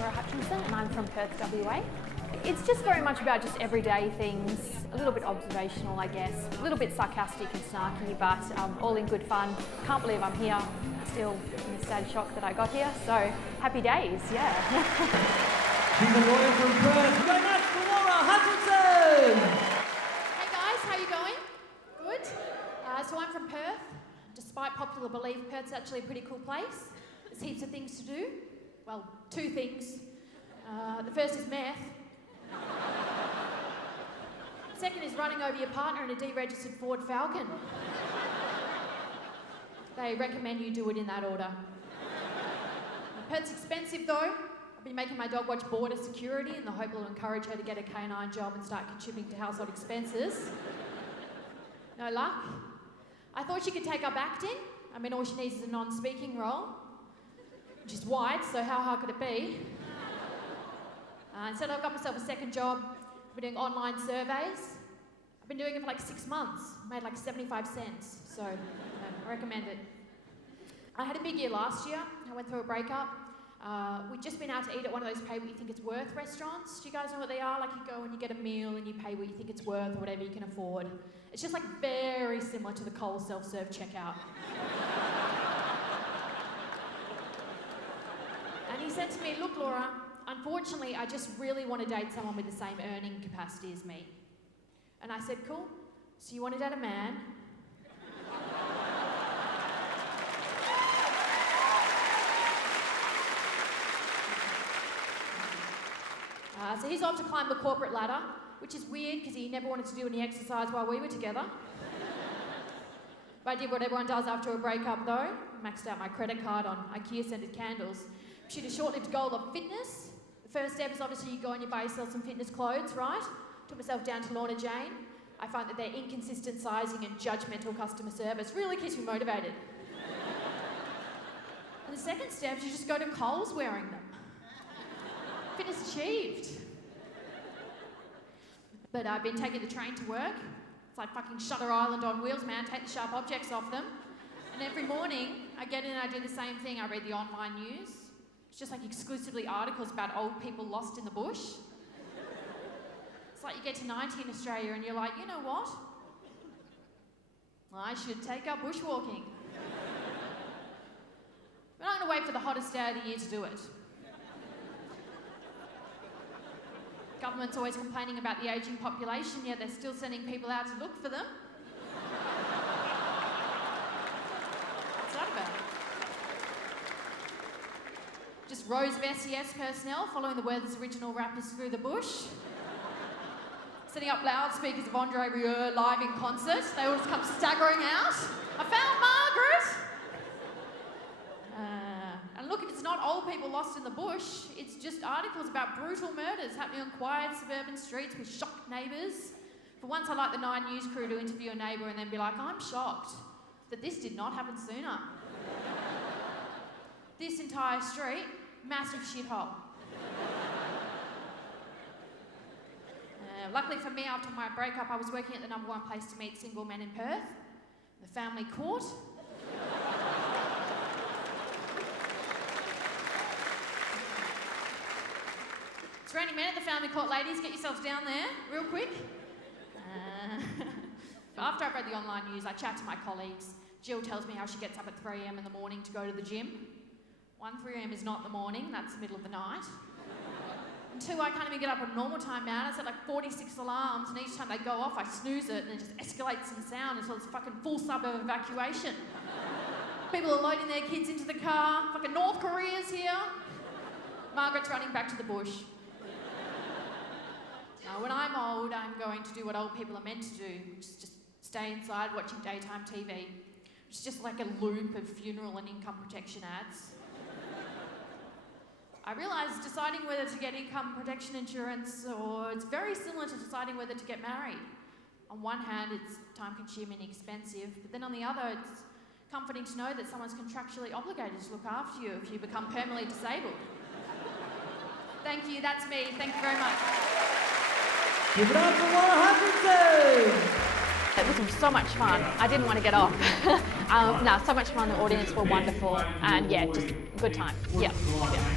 Laura Hutchinson and I'm from Perth, WA. It's just very much about just everyday things, a little bit observational I guess, a little bit sarcastic and snarky, but all in good fun. Can't believe I'm here, still in a state of shock that I got here, so happy days, yeah. She's a lawyer from Perth. Thank you very much for Laura Hutchinson! Hey guys, how you going? Good. So I'm from Perth. Despite popular belief, Perth's actually a pretty cool place. There's heaps of things to do. Well, two things. The first is meth. The second is running over your partner in a deregistered Ford Falcon. They recommend you do it in that order. Perth's expensive though. I've been making my dog watch border security in the hope it'll encourage her to get a canine job and start contributing to household expenses. No luck. I thought she could take up acting. I mean, all she needs is a non-speaking role, which is white, so how hard could it be? Instead, I've got myself a second job. I've been doing online surveys. I've been doing it for like 6 months. Made like 75 cents, so I recommend it. I had a big year last year. I went through a breakup. We'd just been out to eat at one of those pay what you think it's worth restaurants. Do you guys know what they are? Like you go and you get a meal and you pay what you think it's worth or whatever you can afford. It's just like very similar to the Coles self-serve checkout. And he said to me, look Laura, unfortunately I just really want to date someone with the same earning capacity as me. And I said, cool, so you want to date a man? So he's off to climb the corporate ladder, which is weird because he never wanted to do any exercise while we were together. But I did what everyone does after a breakup though. Maxed out my credit card on IKEA scented candles. Pursued a short-lived goal of fitness. The first step is obviously you go and you buy yourself some fitness clothes, right? Took myself down to Lorna Jane. I find that their inconsistent sizing and judgmental customer service really keeps me motivated. And the second step is you just go to Coles wearing them. Fitness achieved. But I've been taking the train to work. It's like fucking Shutter Island on wheels, man. Take the sharp objects off them. And every morning, I get in and I do the same thing. I read the online news. It's just like exclusively articles about old people lost in the bush. It's like you get to 90 in Australia and you're like, you know what? I should take up bushwalking. But I'm going to wait for the hottest day of the year to do it. Government's always complaining about the ageing population, yet they're still sending people out to look for them. What's that about? Just rows of SES personnel following the Weather's original rappers through the bush. Setting up loudspeakers of Andre Rieu live in concert. They all just come staggering out. I found Margaret! And look, if it's not old people lost in the bush, it's just articles about brutal murders happening on quiet suburban streets with shocked neighbours. For once, I'd like the 9 News crew to interview a neighbour and then be like, I'm shocked that this did not happen sooner. This entire street, massive shithole. Luckily for me, after my breakup, I was working at the #1 place to meet single men in Perth, the family court. It's raining men at the family court, ladies. Get yourselves down there, real quick. After I've read the online news, I chat to my colleagues. Jill tells me how she gets up at 3 a.m. in the morning to go to the gym. 3 a.m. is not the morning, that's the middle of the night. And 2, I can't even get up at normal time, man. I set like 46 alarms, and each time they go off, I snooze it, and it just escalates in sound until it's fucking full suburb evacuation. People are loading their kids into the car. Fucking North Korea's here. Margaret's running back to the bush. Now, when I'm old, I'm going to do what old people are meant to do, which is just stay inside watching daytime TV. It's just like a loop of funeral and income protection ads. I realised deciding whether to get income protection insurance or it's very similar to deciding whether to get married. On one hand, it's time-consuming and expensive, but then on the other, it's comforting to know that someone's contractually obligated to look after you if you become permanently disabled. Thank you, that's me. Thank you very much. Give it up for Laura Hutchinson! It was so much fun. I didn't want to get off. No, so much fun. The audience were wonderful. And yeah, just good time. Yeah.